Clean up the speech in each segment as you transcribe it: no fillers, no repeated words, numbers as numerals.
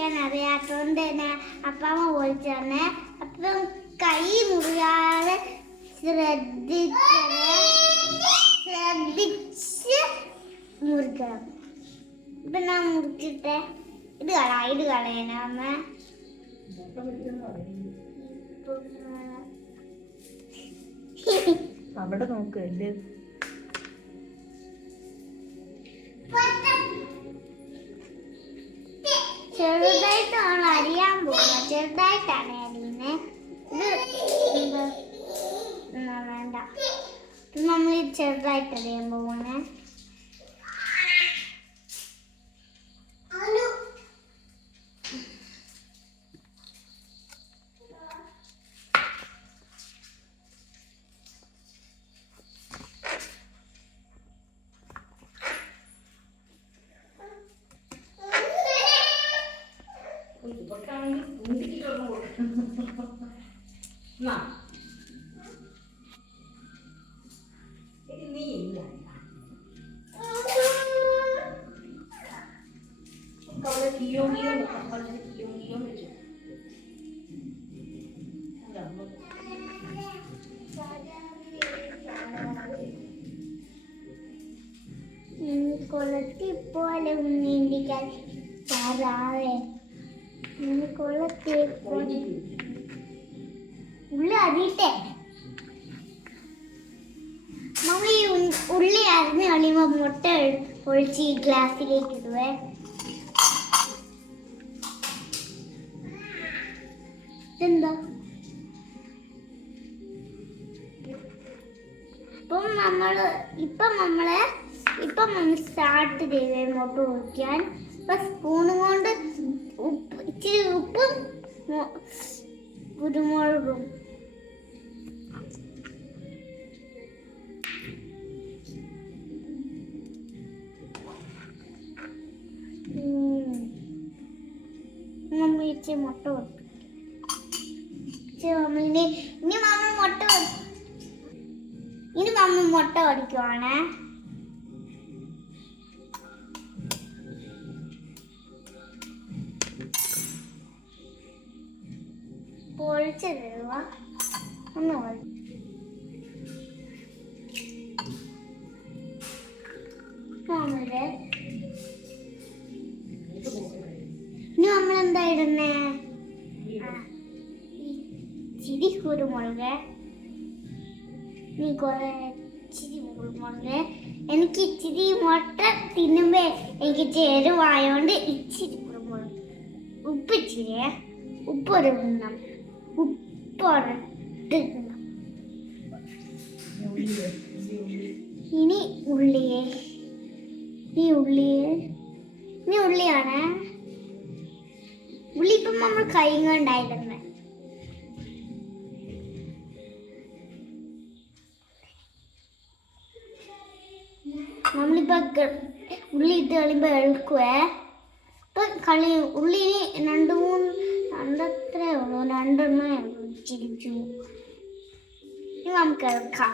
പൊളിക്കാൻ അറിയാത്തോണ്ട് തന്നെ അപ്പാമ്മ പൊളിച്ചു തന്നെ. അപ്പം കൈ മുറിയാതെ ശ്രദ്ധിച്ച് മുറിക്കണം. ഇപ്പൊ ഞാൻ മുറിച്ചിട്ടെ ഇത് കളയണ അമ്മ. അവിടെ നോക്കല്ലേ ചെറുതായിട്ടാണ് അരിയാൻ പോകുന്നത്. ചെറുതായിട്ടാണ് അരിയുന്നത്. ഇത് വേണ്ട, നമ്മൾ ചെറുതായിട്ട് അറിയാൻ പോകുന്നേ. കൊളത്തി പോലെ നീന്തിക്കാൻ താറാവേ, കൊളത്തി ഉള്ളി അറിയട്ടെ. നമ്മൾ ഈ ഉള്ളി അരിഞ്ഞ് കളിയുമ്പോ മുട്ട ഒഴിച്ച് ഈ ഗ്ലാസ്സിലേക്ക് ഇടുവേ. എന്താ ഇപ്പം നമ്മൾ സ്റ്റാർട്ട് ചെയ്തേ മുട്ട ഒഴിക്കാൻ. ഇപ്പൊ സ്പൂണും കൊണ്ട് ഇച്ചിരി ഉപ്പും കുരുമുളകും മുട്ട ഇനി മമ്മ മുട്ട ഒടിക്കുവാണേ. പൊളിച്ചു തരുക ഒന്ന് ഇനി നമ്മളെന്താ ഇടുന്നേ? ഇച്ചിരി കുരുമുളക്, ഇച്ചിരി കുരുമുളക്. എനിക്ക് ഇച്ചിരി മുട്ട തിന്നുമ്പോ എനിക്ക് ചേരുവായോണ്ട് ഇച്ചിരി കുരുമുളക്. ഉപ്പ് ഇച്ചിരി, ഉപ്പൊരു ഗുണം, ഇനി ഉള്ളിയാണ്. ഉള്ളി ഇപ്പം നമ്മൾ കൈ കൊണ്ടായിരുന്നു. നമ്മളിപ്പോ ഉള്ളി ഇട്ട് കളിയുമ്പോ എളുക്കുവേ. ഇപ്പൊ ഉള്ളി രണ്ടത്രേ ഉള്ളൂ, രണ്ടെണ്ണേ ചിരിച്ചു. ഇനി നമുക്ക് എടുക്കാം.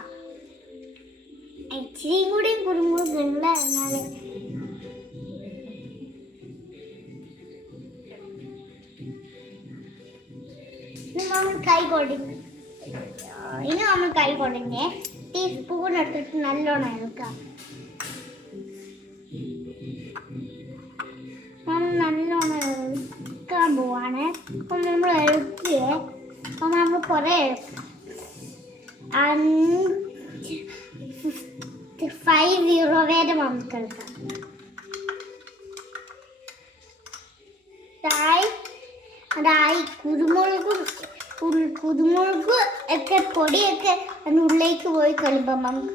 ഇച്ചിരിയും കൂടി കുരുമുളക് ഉണ്ട്. എന്നാല് നമ്മൾ കൈ കൊടിഞ്ഞ് ടീസ്പൂൺ എടുത്തിട്ട് നല്ലോണം എടുക്കാം. നല്ലോണം എടുക്കാൻ പോവാണ്. അപ്പം നമ്മൾ എടുക്കുക. അപ്പം നമ്മൾ കുറേ 50 വരെ നമുക്ക് എടുക്കാം. അതായി കുരുമുളക് ഒക്കെ പൊടിയൊക്കെ അതിനുള്ളിലേക്ക് പോയി കളിയുമ്പോൾ നമുക്ക്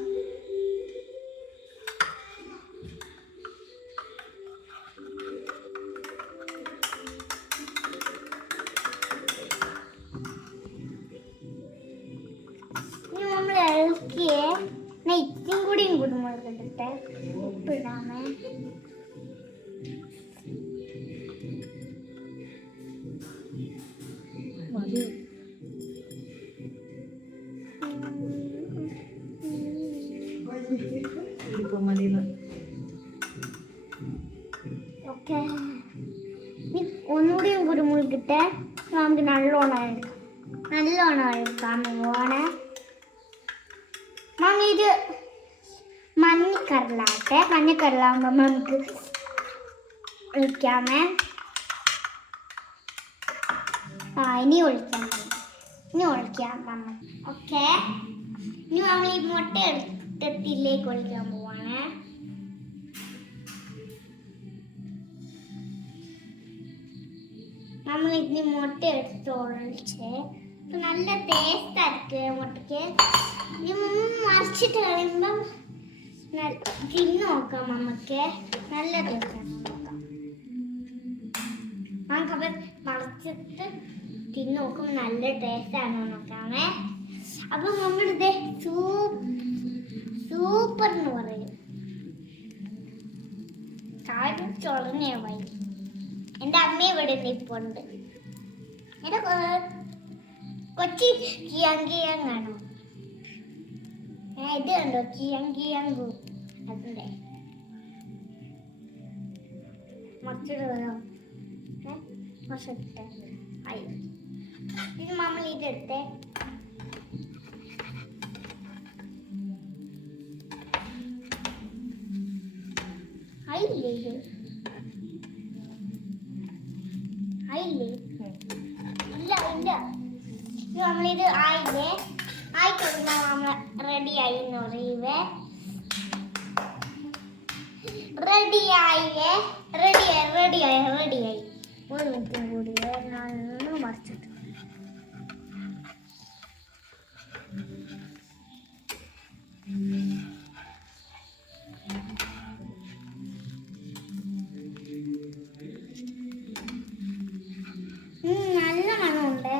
ഇച്ചിരി കൂടിയും കുരുമുളക് ഇട്ടിട്ട് ഉപ്പിടാമേ. ഓക്കെ, ഒന്നുകൂടി എടുക്കട്ടെ. നമുക്ക് നല്ലോണം എടുക്കാൻ പോവാണ്. മമ്മി ഇത് മഞ്ഞക്കടലാട്ടെ. മഞ്ഞക്കടലാകുമ്പോൾ നമുക്ക് ഒഴിക്കാമേ. ഇനി ഒഴിക്കാം നമ്മൾ. ഓക്കെ, ഇനി നമ്മൾ ഈ മുട്ട എടുത്തിലേക്ക് ഒഴിക്കാൻ പോവാണ്. നമ്മൾ ഇതിന് മുട്ട എടുത്ത് ഒഴിച്ച് നല്ല ടേസ്റ്റ് ആയിരിക്കും മുട്ടയ്ക്ക്. മറിച്ചിട്ട് കഴിയുമ്പം തിന്നു നോക്കാം. നമുക്ക് നല്ല ടേസ്റ്റ് നോക്കാം. നമുക്കപ്പം മറിച്ചിട്ട് തിന്നു നോക്കുമ്പോൾ നല്ല ടേസ്റ്റ് ആണോ നോക്കാമേ. അപ്പൊ നമ്മളിത് സൂപ്പർ എന്ന് പറയും. കാര്യം ചൊളഞ്ഞ വൈ. എൻ്റെ അമ്മ ഇവിടെ നിൽപ്പുണ്ട്. എൻ്റെ കൊച്ചി കിയങ്കിയങ്ങാണോ? ഇത് കണ്ടോ കിയങ്കിയങ്കു. അതിൻ്റെ മറിച്ചിടുകയോ മറിച്ചിട്ടെ. ആയി ഇത് നമ്മൾ ഇതെടുത്തേ. ആയില്ലേ ഇല്ല നമ്മളിത് ആയില്ലേ. ആയിക്കഴിഞ്ഞാൽ നമ്മൾ റെഡി ആയി എന്ന് പറയുവേ. റെഡിയായി. ഒരു മിനിറ്റും കൂടി ഞാനൊന്ന് മറിച്ചിട്ട്. നല്ല മണമുണ്ട്.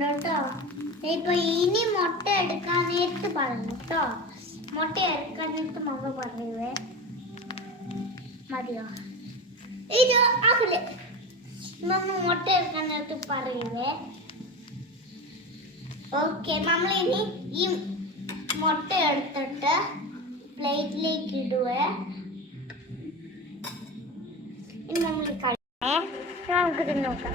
കേട്ടോ. ഇപ്പൊ ഇനി മുട്ട എടുക്കാൻ നേരത്ത് പറഞ്ഞു കേട്ടോ. മുട്ട എടുക്കാൻ നേരത്ത് മമ്മ പറയുവേ. മതിയോ? ഇത് ആകില്ലേ മമ്മ മുട്ട എടുക്കാൻ നേരത്ത് പറയുവേ. ഓക്കെ, നമ്മളിനി ഈ മുട്ട എടുത്തിട്ട് പ്ലേറ്റിലേക്ക് ഇടുവേ. ഇനി നമ്മൾ നമുക്ക് തിന്നോക്കാം.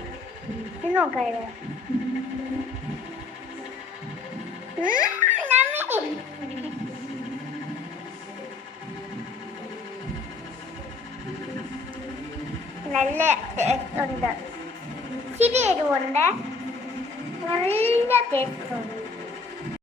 നല്ല ടേസ്റ്റ് ഉണ്ട്. ഇച്ചിരി എരിവുണ്ട്. നല്ല ടേസ്റ്റ് ഉണ്ട്.